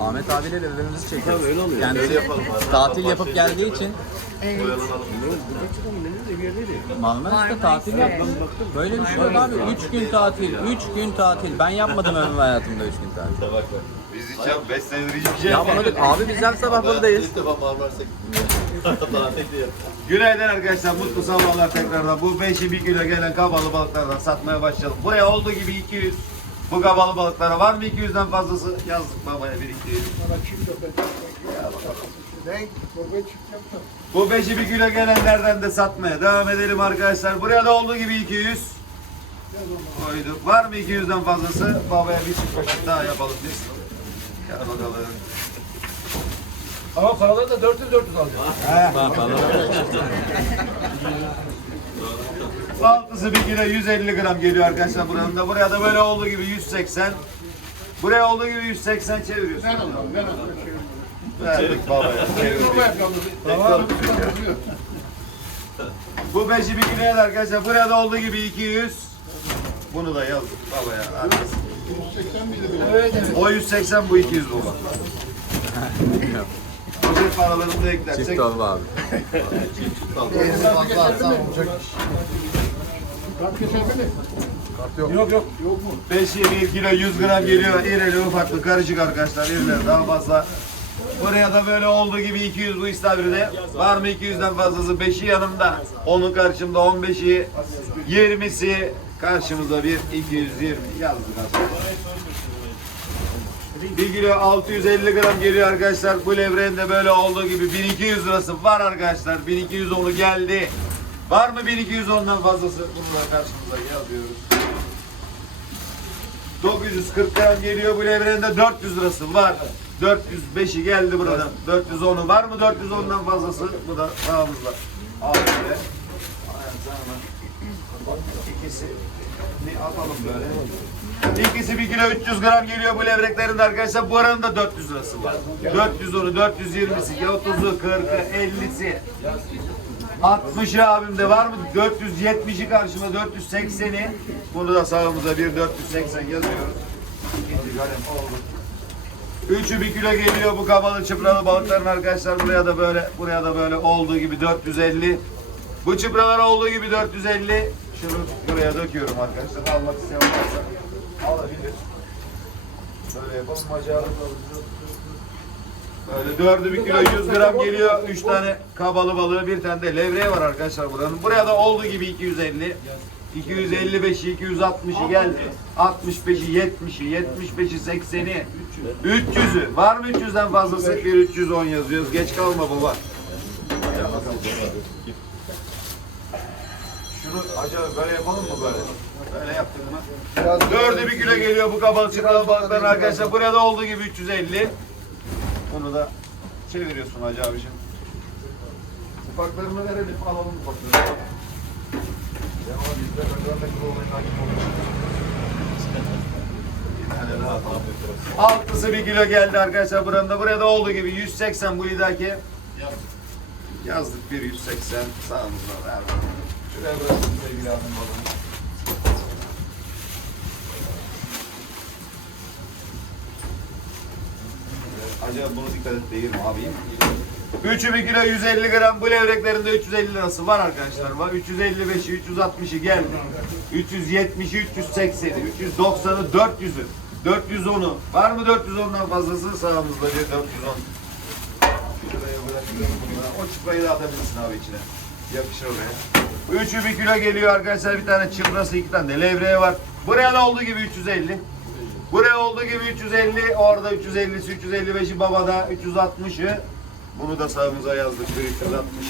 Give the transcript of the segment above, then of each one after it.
Ahmet abiyle birbirimizi çekiyoruz. öyle oluyor. Kendisi tatil yapıp geldiği için Marmaris'te tatil yaptım. Böyle bir şey yok abi. 3 gün tatil, 3 gün tatil. Ben yapmadım ömrüm hayatımda 3 gün tatil. Biz hiç yap 5 senedir hiçbir şey Yapmadık. Abi biz her sabah buradayız. İlk defa Marmaris'e yaptım. Günaydın arkadaşlar, mutlu sabahlar tekrardan. Bu 5'i 1 kilo gelen kabalı balıklardan satmaya başlayalım. Buraya olduğu gibi 200. Bu kabalı balıklara var mı 200'den fazlası? Yazdık babaya bir 200. Bu 5'i 1 kilo gelenlerden de satmaya devam edelim arkadaşlar. Buraya da olduğu gibi 200. Koyduk. Var mı 200'den fazlası? Babaya bir çift daha yapalım biz. Gel bakalım. Ama paraları da 400 400 alacağız. Bak falan. Altısı 1 kilo 150 gram geliyor arkadaşlar buranın da. Buraya da böyle olduğu gibi 180. Buraya olduğu gibi 180 çeviriyorsun. Verdik babaya. Tamam. Bu beşi bir kiloya da arkadaşlar. Buraya da olduğu gibi 200. Bunu da yazdık babaya. Evet evet. O 180 bu 200 baba. Özel paralarını da eklersek. Çift torba abi. Kart geçer mi? Kart yok. Yok yok. Yok mu? 5 1 kilo 100 gram geliyor. İrili ufaklı karışık arkadaşlar. İriler daha fazla. Buraya da böyle olduğu gibi 200 bu istavride. Var mı 200'den fazlası? 5'i yanımda. Onun karşımda 15'i. 20'si karşımıza bir 220 yazdık aslında. 1 kilo 650 gram geliyor arkadaşlar. Bu levreğin de böyle olduğu gibi 1200 lirası var arkadaşlar. 1200 onu geldi. Var mı 1200 ondan fazlası? Bunu da karşımıza yazıyoruz. 940 gram geliyor bu levrende 400 lirası var. 405'i geldi buradan. 410'u var mı 410'dan fazlası? Bu da sana. Bak, İkisi bir atalım böyle. İkisi 1 kilo 300 gram geliyor bu levreklerin arkadaşlar. Bu aranın da 400 lirası var. 410'u, 420'si, 30'u, 40'ı, 50'si. 60'ı abimde var mı? 470'i karşıma 480'i. Bunu da sağımıza bir 480 yazıyoruz. İkinci kalem oldu. Üçü bir kilo geliyor bu kabalı çıpralı balıkların arkadaşlar. Buraya da böyle buraya da böyle olduğu gibi 450. Bu çıpralar olduğu gibi 450. Şunu buraya döküyorum arkadaşlar. Almak isteyen varsa alabilir. Böyle yapalım bacağı. Böyle dördü bir kilo 100 gram geliyor. Üç tane kabalı balığı bir tane de levreye var arkadaşlar buranın. Buraya da olduğu gibi 250. 255'i 260'i geldi. 65'i 70'i 75'i 80'i 300'ü. Var mı 300'den fazlası? Bir 310 yazıyoruz. Geç kalma baba. Şunu acaba böyle yapalım mı böyle? Böyle yaptık? Dördü bir kilo geliyor bu kabalı çıkalı balıkların arkadaşlar. Burada olduğu gibi 350. Bunu da çeviriyorsun Hacı abicim. Ufaklarını verelim, alalım ufaklarını. Ya ama bizde böyle bir hakim kilo geldi arkadaşlar buranın da. Buraya da olduğu gibi 180 bu lidaki. Yazdık bir 180 sağımızda ver. Şuraya bıraktım sevgili abim balonu. Acaba bunu dikkat et değil mi abiyim? 3'ü 1 kilo 150 gram bu levreklerinde 350 lirası var arkadaşlar. Var 355'i 360'ı geldi. 370'i 380'i 390'ı 400'ü 410'u var mı 410'dan fazlası sağımızda bir 410. Şuraya bırakıyorum bunu da. O çıprayı da atabilirsin abi içine. Yapışır oraya. 3'ü 1 kilo geliyor arkadaşlar. Bir tane çıprası iki tane de levreye var. Buraya da olduğu gibi 350. Buraya olduğu gibi 350, orada 350'si, 355'i babada, 360'ı. Bunu da sağımıza yazdık, bir 360.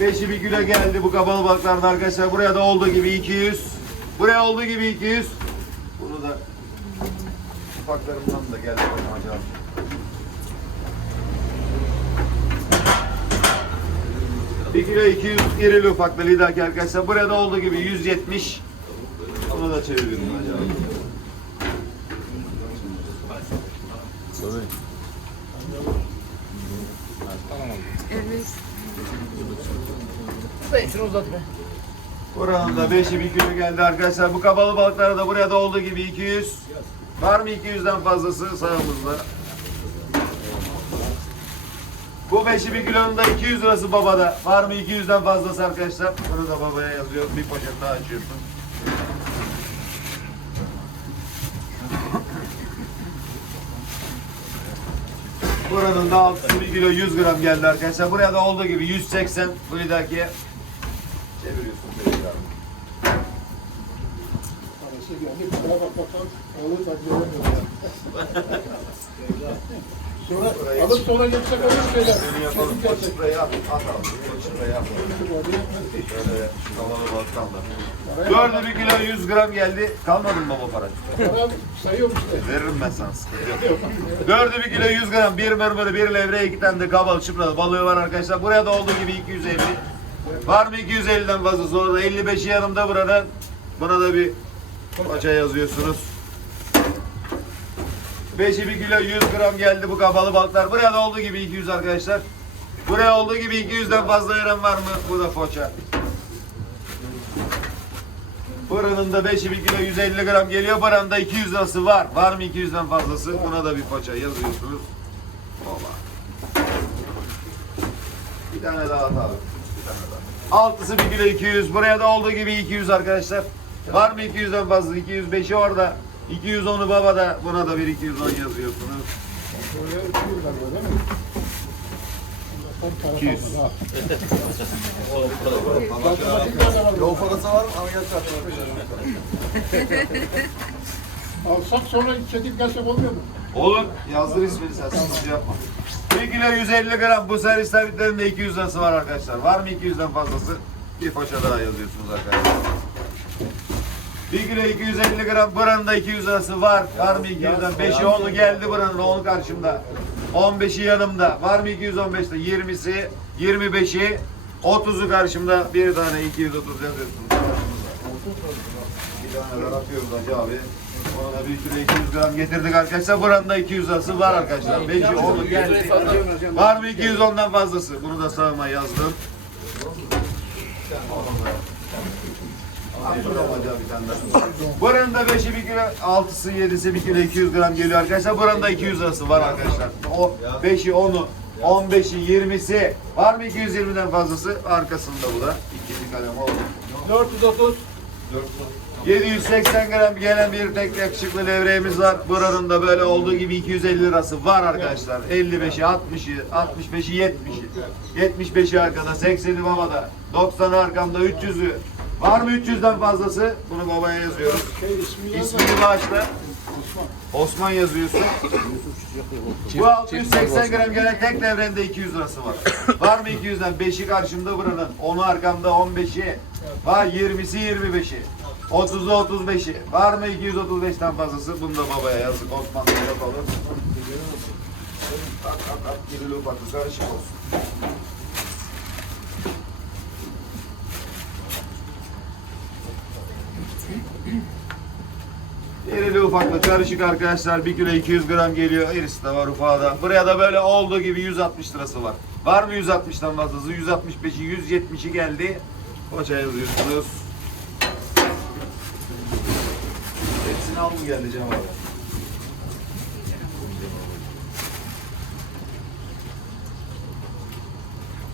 5'i bir kilo geldi bu kabalı balıklarda arkadaşlar. Buraya da olduğu gibi 200. Buraya olduğu gibi 200. Bunu da ufaklarımdan da geldi acaba. Bir kilo 200 irili ufaklı lidaki arkadaşlar. Buraya da olduğu gibi 170. Bunu da çeviriyorum acaba. Uzat be. Buranın da 5'i 1 kilo geldi arkadaşlar. Bu kabalı balıklara da buraya da olduğu gibi 200. Var mı 200'den fazlası sağımızda? Bu 5'i 1 kilonun da 200 lirası babada. Var mı 200'den fazlası arkadaşlar? Bunu da babaya yazıyor. Bir poşet daha açıyorsun. Buranın da 6'sı 1 kilo 100 gram geldi arkadaşlar. Buraya da olduğu gibi 180 bu lidaki çeviriyorsun. tekrar. Parası geldi. Bak bakalım. Edemiyorum. Sonra alıp sonra geçsek olur şeyler. Yapalım. Şuraya at. At abi. Dördü bir kilo 100 gram geldi. Kalmadı mı baba para? Para sayıyorum işte. Veririm ben sana sıkıntı yok. Bir kilo 100 gram. Bir mırmırı, bir levreye, iki tane de kabalı çıpralı balığı var arkadaşlar. Buraya da olduğu gibi 250. Var mı 250'den fazla? Sonra da 55'i yanımda buranın. Buna da bir paça yazıyorsunuz. 5'i bir kilo 100 gram geldi bu kabalı balıklar. Buraya da olduğu gibi 200 arkadaşlar. Buraya olduğu gibi 200'den fazla veren var mı? Bu da poça. Buranın da 5'i 1 kilo 150 gram geliyor. Buranın da 200 lirası var. Var mı 200'den fazlası? Buna da bir poça yazıyorsunuz. Baba. Bir tane daha at. Bir tane daha. Altısı 1 kilo 200. Buraya da olduğu gibi 200 arkadaşlar. Var mı 200'den fazla? 205'i orada. 210'u babada. Buna da bir 210 yazıyorsunuz. Oraya 200 galiba değil mi? Tam para 200. kalmadı ha. Matematikler de var. Yol parası var mı? Gerçi Alsak sonra çekip gelsek olmuyor mu? Olur. Yazdır ismini sen. Sıkıntı yapma. 1 kilo 150 gram. Bu servis tabletlerinde 200 lirası var arkadaşlar. Var mı 200'den fazlası? Bir poşa daha yazıyorsunuz arkadaşlar. 1 kilo 250 gram. Buranın da 200 lirası var. Var mı 200'den? 5'i 10'u geldi buranın. 10'u karşımda. 15'i yanımda. Var mı 215'te? 20'si, 25'i, 30'u karşımda. Bir tane 230 yazıyorsunuz. Bir tane daha atıyoruz Hacı abi. Ona bir kilo 200 gram getirdik arkadaşlar. Buranın da 200 lirası var arkadaşlar. 5'i 10'u geldi. Var mı 210'dan fazlası? Bunu da sağıma yazdım. Buranın da 5'i 1 kilo, 6'sı 7'si 1 kilo 200 gram geliyor arkadaşlar. Buranın da 200 lirası var arkadaşlar. O 5'i 10'u, 15'i 20'si var mı 220'den fazlası? Arkasında bu da. İkinci kalem oldu. 430. 780 gram gelen bir tek yakışıklı levreğimiz var. Buranın da böyle olduğu gibi 250 lirası var arkadaşlar. 55'i, 60'ı, 65'i, 70'i. 75'i arkada, 80'i babada, 90'ı arkamda, 300'ü. Var mı 300'den fazlası? Bunu babaya yazıyoruz. Şey. İsmini bağışla. Osman yazıyorsun. Bu 680 gram gelen tek levrende 200 lirası var. Var mı 200'den? 5'i karşımda buranın. 10'u arkamda 15'i. Var 20'si 25'i. 30'u 35'i. Var mı 235'ten fazlası? Bunu da babaya yazdık. Osman da yapalım. At at at. Geri lupatı karışık olsun. İrili ufaklı karışık arkadaşlar 1 kilo 200 gram geliyor. İrisi de var ufada. Buraya da böyle olduğu gibi 160 lirası var. Var mı 160'tan fazlası? 165'i 170'i geldi. Koça yazıyorsunuz. Hepsini al mı geldi Cem abi?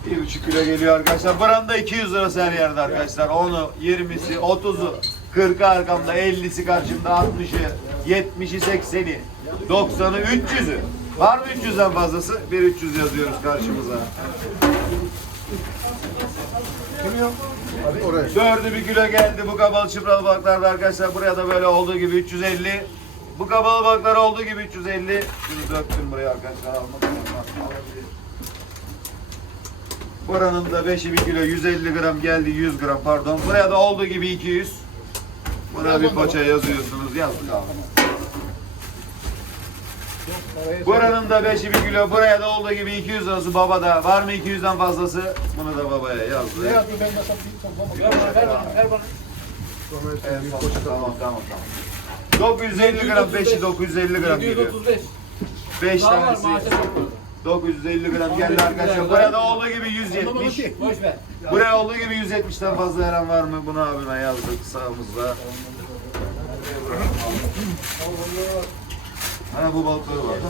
Bir buçuk kilo geliyor arkadaşlar. Buranın 200 lirası her yerde arkadaşlar. 10'u, 20'si, 30'u, 40'ı arkamda, 50'si karşımda, 60'ı, 70'i, 80'i, 90'ı, 300'ü. Var mı 300'den fazlası? Bir 300 yazıyoruz karşımıza. Hadi oraya. Dördü bir kilo geldi bu kabalı çıpralı balıklarda arkadaşlar. Buraya da böyle olduğu gibi 350. Bu kabalı balıklar olduğu gibi 350. Şunu döktüm buraya arkadaşlar. Almak Buranın da 5'i 1 kilo 150 gram geldi 100 gram pardon. Buraya da olduğu gibi 200. Buna bir poça yazıyorsunuz. Yazdık abi. Buranın da 5'i 1 kilo. Buraya da olduğu gibi 200 lirası babada. Var mı 200'den fazlası? Bunu da babaya Ne yazdık. yazıyor ben mesela bir. Ver bana, ver bana, ver bana. Bir tamam tamam tamam. 950 gram 5'i 950 gram geliyor. 735. 5 Daha var tanesi. 950 gram geldi arkadaşlar. Burada olduğu gibi 170. Buraya olduğu gibi 170'ten fazla veren var mı? Bunu abime yazdık sağımızda. Ha bu balıkları var değil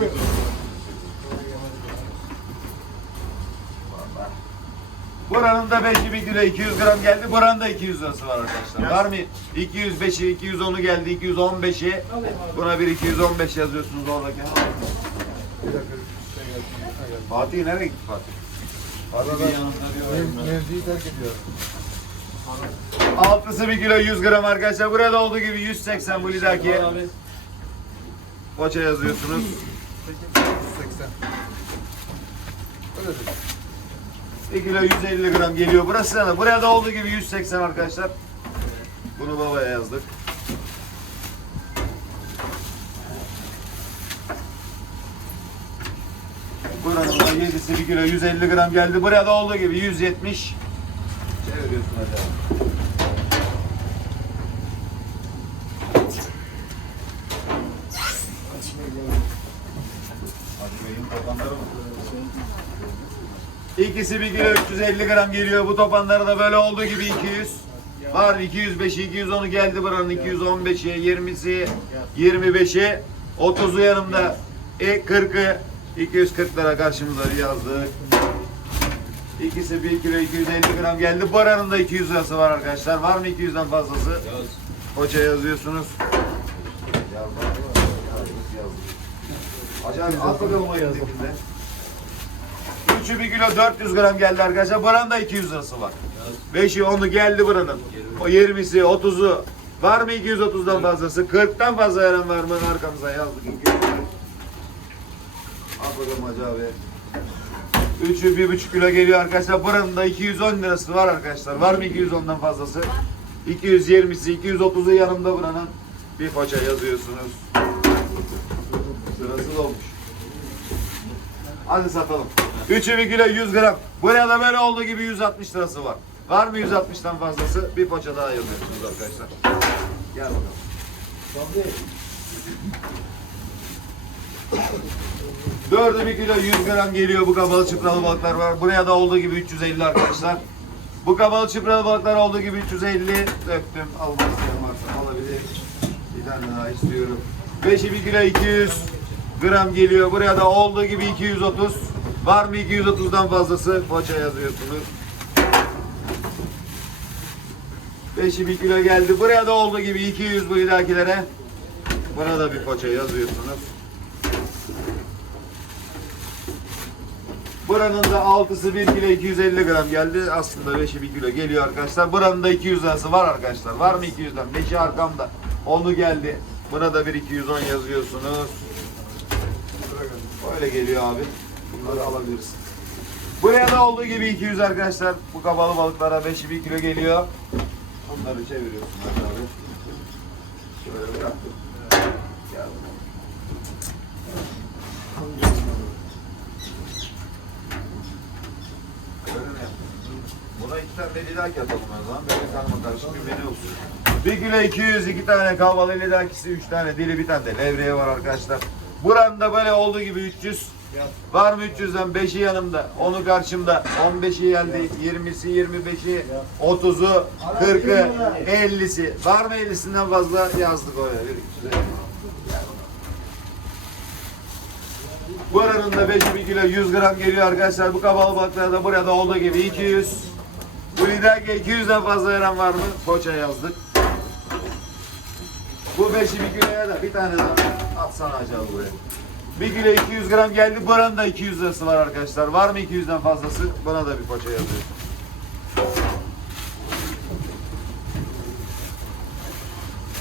mi? Buranın da 5'i 1 kilo 200 gram geldi. Buranın da 200 lirası var arkadaşlar. Var mı? 205'i, 210'u geldi, 215'i. Buna bir 215 yazıyorsunuz oradaki. Fatih nereye gitti Fatih? Fatih bir yanında bir Mevziyi terk ediyor. Altısı 1 kilo 100 gram arkadaşlar. Burada olduğu gibi 180 bu lidaki. Poça yazıyorsunuz. 80. Öyle değil. 1 kilo 150 gram geliyor. Burası da burada olduğu gibi 180 arkadaşlar. Bunu babaya yazdık. Buranın da 7'si 1 kilo 150 gram geldi. Buraya da olduğu gibi 170. Çeviriyorsun hadi. abi. Hadi beyim topanları mı? İkisi 1 kilo 350 gram geliyor. Bu topanları da böyle olduğu gibi 200. Var 205'i, 210'u geldi buranın 215'i, 20'si, 25'i, 30'u yanımda. E 40'ı 240 lira karşımıza yazdık. İkisi 1 kilo 250 gram geldi. Buranın da 200 lirası var arkadaşlar. Var mı 200'den fazlası? Hoca yazıyorsunuz. Acayip at bakalım o yanındakinde. Üçü bir kilo 400 gram geldi arkadaşlar. Buranın da 200 lirası var. Beşi onu geldi buranın. O 20'si 30'u. Var mı 230'dan fazlası? 40'tan fazla veren var mı? Arkamıza yazdık. 200. Al bakalım Hacı abi. Üçü bir buçuk kilo geliyor arkadaşlar. Buranın da 210 lirası var arkadaşlar. Var mı 210'dan fazlası? 220'si, 230'u yanımda buranın. Bir poça yazıyorsunuz. Sırası olmuş. Hadi satalım. Üçü bir kilo 100 gram. Buraya da böyle olduğu gibi 160 lirası var. Var mı 160'tan fazlası? Bir poça daha yazıyorsunuz arkadaşlar. Gel bakalım. Dördü bir kilo 100 gram geliyor bu kabalı çıpralı balıklar var. Buraya da olduğu gibi 350 arkadaşlar. Bu kabalı çıpralı balıklar olduğu gibi 350 döktüm. Almak isteyen varsa alabilir. Bir tane daha istiyorum. Beşi bir kilo 200 gram geliyor. Buraya da olduğu gibi 230. Var mı 230'dan fazlası? Poça yazıyorsunuz. Beşi bir kilo geldi. Buraya da olduğu gibi 200 bu idakilere. Buna da bir poça yazıyorsunuz. Buranın da altısı 1 kilo 250 gram geldi. Aslında 5'i 1 kilo geliyor arkadaşlar. Buranın da 200 lirası var arkadaşlar. Var mı 200'den? 5'i arkamda. Onu geldi. Buna da bir 210 yazıyorsunuz. Öyle geliyor abi. Bunları alabilirsin. Buraya da olduğu gibi 200 arkadaşlar. Bu kabalı balıklara 5'i 1 kilo geliyor. Onları çeviriyorsun abi. Şöyle bıraktım. Gel? Buna iki tane lidak yapalım o zaman. Böyle karma karışık bir menü. Bir kilo 200, iki tane kahvalı lidakisi, üç tane dili, bir tane de levreye var arkadaşlar. Buranın da böyle olduğu gibi 300. Var mı 300'den 5'i yanımda, 10'u karşımda, 15'i geldi, 20'si, 25'i, 30'u, 40'ı, 50'si. Var mı 50'sinden fazla yazdık oraya. Bir. Bu aranın da 5 bir kilo 100 gram geliyor arkadaşlar. Bu kabalı balıklar da buraya da olduğu gibi 200. Bu liderke 200'den fazla veren var mı? Poça yazdık. Bu 5'i bir kiloya da bir tane daha atsana acaba buraya. 1 kilo 200 gram geldi. Buranın da 200 lirası var arkadaşlar. Var mı 200'den fazlası? Buna da bir poça yazıyor.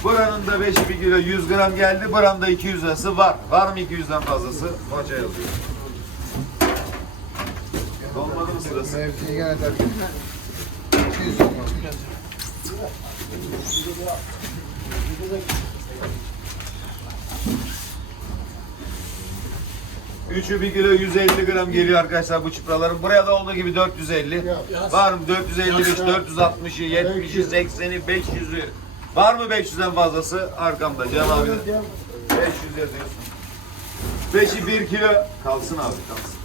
Buranın da 5'i 1 kilo 100 gram geldi. Buranın da 200 lirası var. Var mı 200'den fazlası? Poça yazıyor. Dolmadı mı sırası? Mevziyi gene terk ediyor. 200 olmaz. Üçü bir kilo 150 gram geliyor arkadaşlar bu çıpraların. Buraya da olduğu gibi 450. Var mı 455, 460'ı, 70'i, 80'i, 500'ü, Var mı 500'den fazlası? Arkamda Can abi de. 500 yazıyorsun. 5'i 1 kilo kalsın abi kalsın.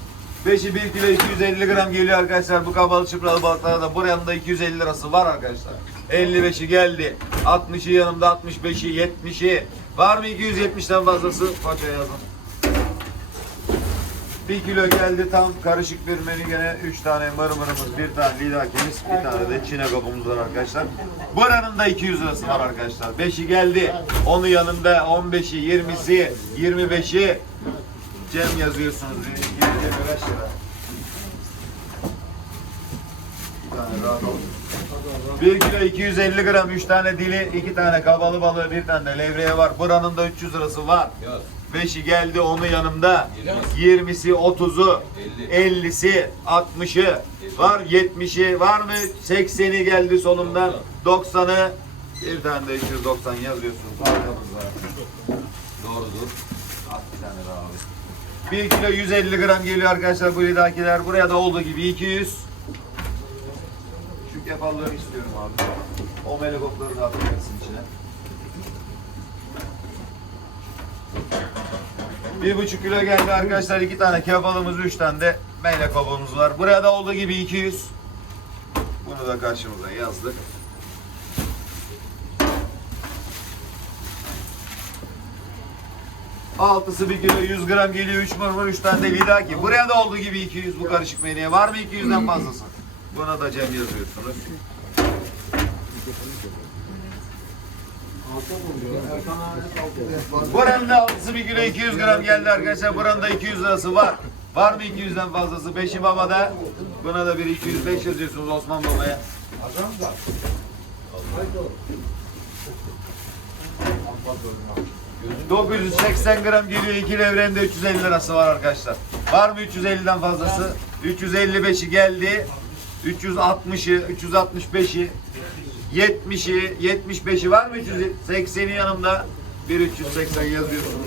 5'i 1 kilo 250 gram geliyor arkadaşlar. Bu kabalı çıpralı balıklara da buranın da 250 lirası var arkadaşlar. 55'i geldi. 60'ı yanımda 65'i 70'i. Var mı 270'ten fazlası? Paça yazın. 1 kilo geldi tam karışık bir menü gene 3 tane mırmırımız, bir tane lidakimiz, bir tane de çine kabımız var arkadaşlar. Buranın da 200 lirası var arkadaşlar. 5'i geldi. Onu yanında 15'i, 20'si, 25'i Cem yazıyorsunuz. 25 lira. Bir tane rahat olun. 1 kilo 250 gram, 3 tane dili, 2 tane kabalı balığı, bir tane de levreye var. Buranın da 300 lirası var. Yaz. 5'i geldi onu yanımda. 20'si 30'u 50'si 60'ı var 70'i var mı 80'i geldi solumdan 90'ı bir tane de 290 yazıyorsunuz arkamızda. Doğrudur. At bir tane daha abi. 1 kilo 150 gram geliyor arkadaşlar bu lidakiler. Buraya da olduğu gibi 200. Şu kefalları istiyorum abi. O melikopları da atacaksın içine. Bir buçuk kilo geldi arkadaşlar. iki tane kefalımız, üç tane de meyle kabuğumuz var. Buraya da olduğu gibi 200. Bunu da karşımıza yazdık. Altısı bir kilo 100 gram geliyor. 3 mırmır 3 tane de lidaki. Buraya da olduğu gibi 200 bu karışık menüye. Var mı 200'den fazlası? Buna da Cem yazıyorsunuz. Buranın altısı bir kilo 200 gram geldi arkadaşlar. Buranın da 200 lirası var. Var mı 200'den fazlası? Beşi babada. Buna da bir 205 yazıyorsunuz Osman Baba'ya. 980 gram geliyor. iki levrenin de 350 lirası var arkadaşlar. Var mı 350'den fazlası? 355'i geldi. 360'ı, 365'i, 70'i, 75'i var mı 380'i yanımda? Bir 380 yazıyorsunuz.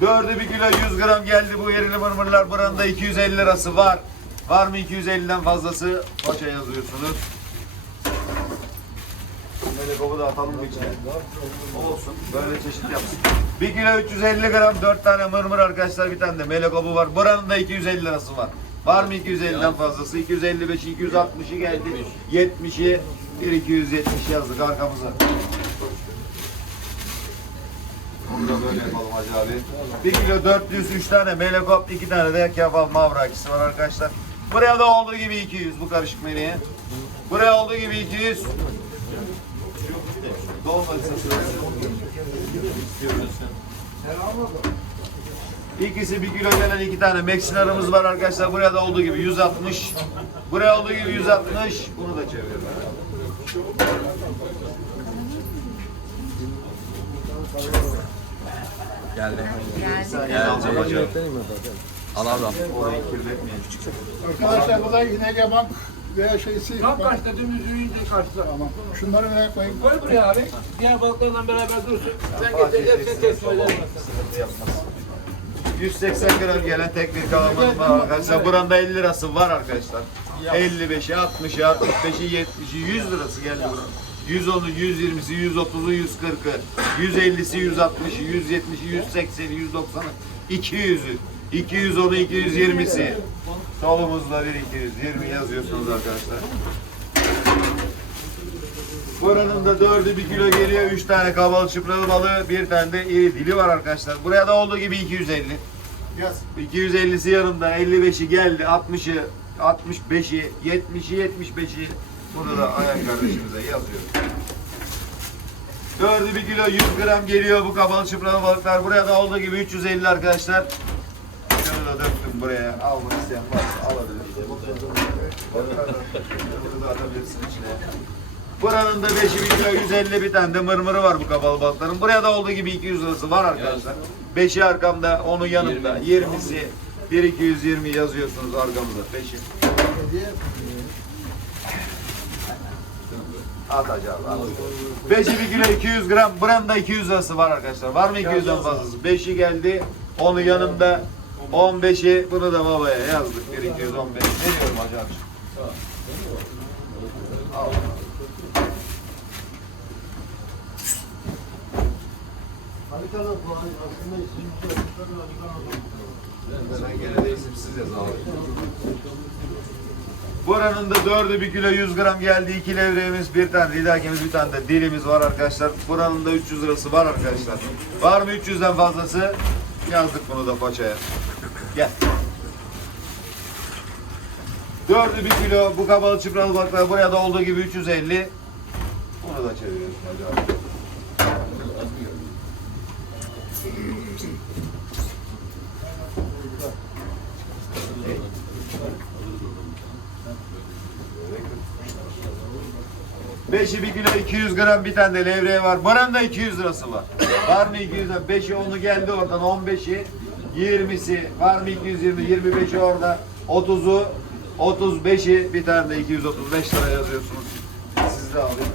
Dördü bir kilo 100 gram geldi bu yerli mırmırlar. Buranın da 250 lirası var. Var mı 250'den fazlası? Paşa yazıyorsunuz. Melekop'u da atalım içine? Olsun. Böyle çeşit yapsın. 1 kilo 350 gram 4 tane mırmır arkadaşlar bir tane de melekop'u var. Buranın da 250 lirası var. Var mı 250'den fazlası? 255'i 260'ı geldi. 70'i bir 270 yazdık arkamıza. Bunu da böyle yapalım Hacı abi. 1 kilo 403 tane melekop, 2 tane de kebap mavrakisi var arkadaşlar. Buraya da olduğu gibi 200 bu karışık menüye. Buraya olduğu gibi 200. Dolma İkisi bir kilo gelen iki tane Meksinarımız var arkadaşlar. Buraya da olduğu gibi 160. Buraya olduğu gibi 160. Bunu da çeviriyorum. Geldi. Geldi. hocam. Al ablam. Orayı kirletmeyin. Arkadaşlar bu da yine yaban veya şeysi. Tam kaçta dümdüz yürüyünce karşıda. Tamam. Şunları nereye koyayım? Koy buraya abi. Diğer balıklarla beraber dursun. Sen getir hepsini teslim ederim. Sıkıntı yapmaz. 180 gram gelen tek bir kalamız var arkadaşlar. Buranın da 50 lirası var arkadaşlar. 55'i, 60'ı, 65'i, 70'i, 100 lirası geldi buranın. 110'u, 120'si, 130'u, 140'ı, 150'si, 160'ı, 170'i, 180'i, 190'ı, 200'ü, 210'u, 220'si. Solumuzda bir 220 yazıyorsunuz arkadaşlar. Buranın da dördü bir kilo geliyor. Üç tane kabalı çıpralı balığı, bir tane de iri dili var arkadaşlar. Buraya da olduğu gibi 250. Yaz. 250'si yanımda, 55'i geldi, 60'ı, 65'i, 70'i, 75'i. Bunu da Ayhan kardeşimize yazıyor. Dördü bir kilo 100 gram geliyor bu kabalı çıpralı balıklar. Buraya da olduğu gibi 350 arkadaşlar. Döktüm buraya. Almak isteyen varsa alabilir. Buranın da 5'i 1 kilo 150 bir tane de mırmırı var bu kabalı balıkların. Buraya da olduğu gibi 200 lirası var arkadaşlar. 5'i arkamda, onun yanımda. 20'si 1 220 yazıyorsunuz arkamıza. 5'i. At hacı abi. at. 5'i 1 kilo 200 gram. Buranın da 200 lirası var arkadaşlar. Var mı 200'den fazlası? 5'i geldi. Onun yanında 15'i bunu da babaya yazdık. 1 215. Veriyorum hocam. Al. Harikalar bu aslında isimli Sen gene de isimsiz yaz. Buranın da dördü bir kilo 100 gram geldi. iki levreğimiz, bir tane ridakemiz, bir tane de dilimiz var arkadaşlar. Buranın da 300 lirası var arkadaşlar. Var mı 300'den fazlası? Yazdık bunu da paçaya. Gel. Dördü bir kilo bu kabalı çıpralı balıklar buraya da olduğu gibi 350. Bunu da çeviriyorsun hacı abi. Beşi bir kilo 200 gram bir tane de levreye var. Buranın da 200 lirası var. Var mı 200 lira? 5'i 10'u geldi oradan 15'i 20'si var mı 220 25'i orada 30'u 35'i bir tane de 235 lira yazıyorsunuz. Siz de alayım.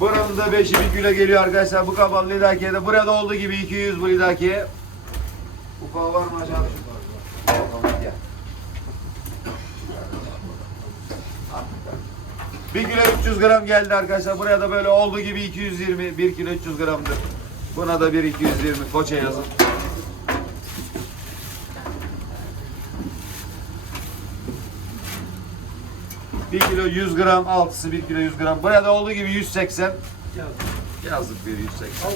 Buranın da 5'i bir kilo geliyor arkadaşlar. Bu kabalı lidakiye de burada olduğu gibi 200 bu lidakiye. Kaba var mı gel. Bir kilo 300 gram geldi arkadaşlar. Buraya da böyle olduğu gibi 220, 1 kilo 300 gramdır. Buna da bir 220 koça yazın. Bir kilo 100 gram, altısı 1 kilo 100 gram. Buraya da olduğu gibi 180. Yazdık bir 180.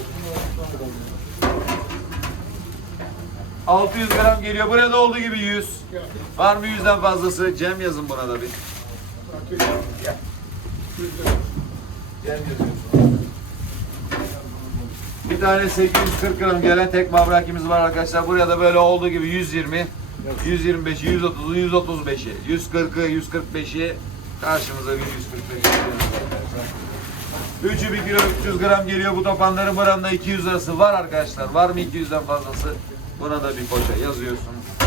600 gram geliyor. Buraya da olduğu gibi 100. Var mı 100'den fazlası? Cem yazın buna da bir. Cem yazıyorsun. Bir tane 840 gram gelen tek mavrakimiz var arkadaşlar. Buraya da böyle olduğu gibi 120, 125, 130, 135'i, 140'ı, 145'i karşımıza bir 145 Üçü bir kilo 300 gram geliyor. Bu topanların buranın 200 lirası var arkadaşlar. Var mı 200'den fazlası? Buna da bir poşa yazıyorsunuz.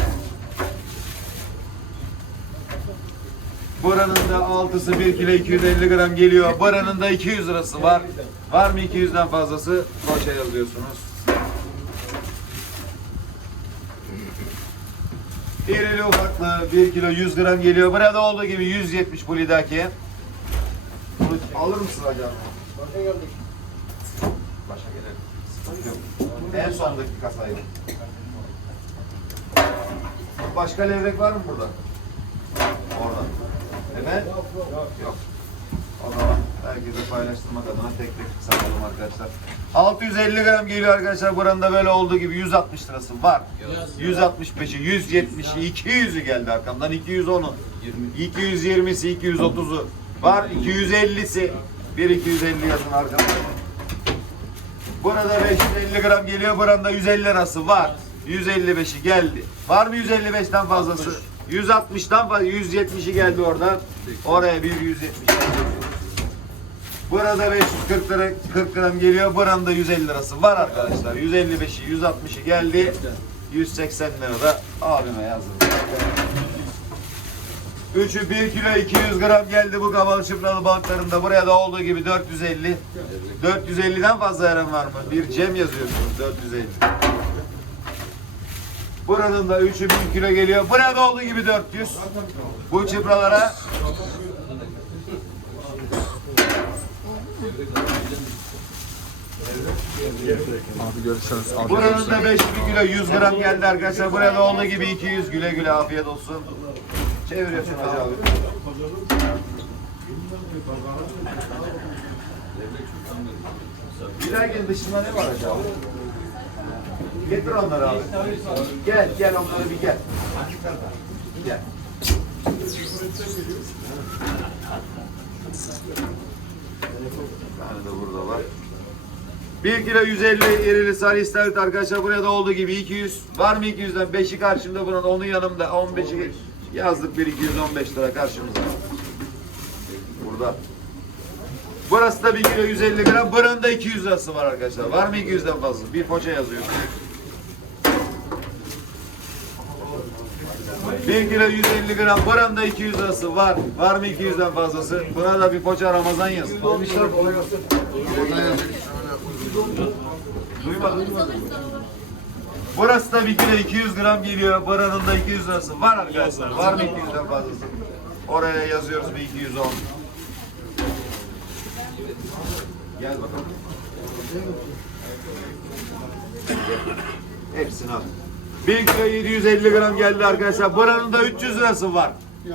Buranın da altısı 1 kilo 250 gram geliyor. Buranın da 200 lirası var. Var mı 200'den fazlası? Poşa yazıyorsunuz. İrili ufaklı 1 kilo 100 gram geliyor. Burada olduğu gibi 170 bu lidaki. Bunu alır mısın hocam? Başa gelelim. Sıkıntı yok. En sondaki kasayı. Başka levrek var mı burada? Orada. Evet? Yok. O zaman herkese paylaştırmak adına tek tek satalım arkadaşlar. 650 gram geliyor arkadaşlar. Buranın da böyle olduğu gibi 160 lirası var. 165'i, 170'i, 200'ü geldi arkamdan. 210'u, 220'si, 230'u var. 250'si. Bir 250 yazın arkamdan. Burada 550 gram geliyor. Buranın 150 lirası var. 155'i geldi. Var mı 155'ten fazlası? 160'tan fazla 170'i geldi oradan. Oraya bir 170 yazıyorsunuz. Burada 540 lira 40 gram geliyor. Buranın da 150 lirası var arkadaşlar. 155'i 160'ı geldi. 180 lira da abime yazdım. Üçü 1 kilo 200 gram geldi bu kabalı çıpralı balıklarında. Buraya da olduğu gibi 450. 450'den fazla eren var mı? Bir Cem yazıyorsunuz 450. Buranın da 3'ü 1 kilo geliyor. Buraya da olduğu gibi 400. Bu çıpralara Abi görüşürüz. Buranın da 5 kilo 100 gram geldi arkadaşlar. Buraya da olduğu gibi 200 güle güle afiyet olsun. Çeviriyorsun hacı abi. Giderken dışında ne var hacı abi? Getir onları abi. Gel gel onları bir gel. Gel. Bir de burada var. 1 kilo 150 irili sarı istavrit arkadaşlar buraya da olduğu gibi 200 var mı 200'den 5'i karşımda bunun onun yanımda 15'i yazdık bir 215 lira karşımızda. Burada. Burası da 1 kilo 150 gram. Buranın da 200 lirası var arkadaşlar. Var mı 200'den fazla? Bir poça yazıyor 1 kilo 150 gram buranın da 200 lirası var var mı 200'den fazlası buna da bir poça Ramazan yazın Duymadım. Burası da bir kilo 200 gram geliyor. Buranın da 200 lirası var arkadaşlar. Var mı 200'den fazlası? Oraya yazıyoruz bir 210. Gel bakalım. Hepsini al. 1 kilo 750 gram geldi arkadaşlar. Buranın da 300 lirası var.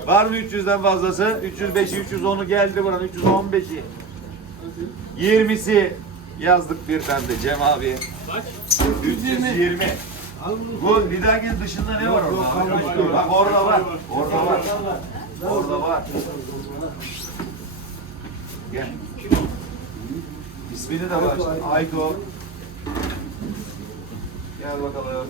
Var mı 300'den fazlası? 305'i, 310'u geldi buranın. 315'i. 20'si yazdık bir tane de Cem abi. 320. Bu Lidagin dışında ne var orada? Bak orada var. Orada var. Orada var. Gel. İsmini de var. Ayko. Gel bakalım.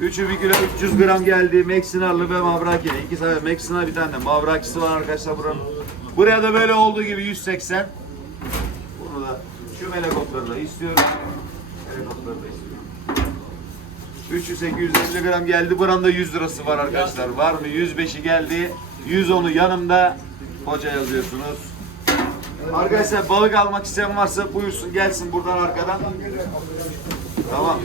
Üçü bir kilo 300 gram geldi. Meksinarlı ve Mavraki. İki tane Meksinar bir tane de Mavrakisi var arkadaşlar buranın. Buraya da böyle olduğu gibi 180. Bunu da şu melekotları da istiyorum. Melekotları da istiyorum. 300 850 gram geldi. Buranın da 100 lirası var arkadaşlar. Var mı? 105'i geldi. 110'u yanımda. Hoca yazıyorsunuz. Arkadaşlar balık almak isteyen varsa buyursun gelsin buradan arkadan. Tamam.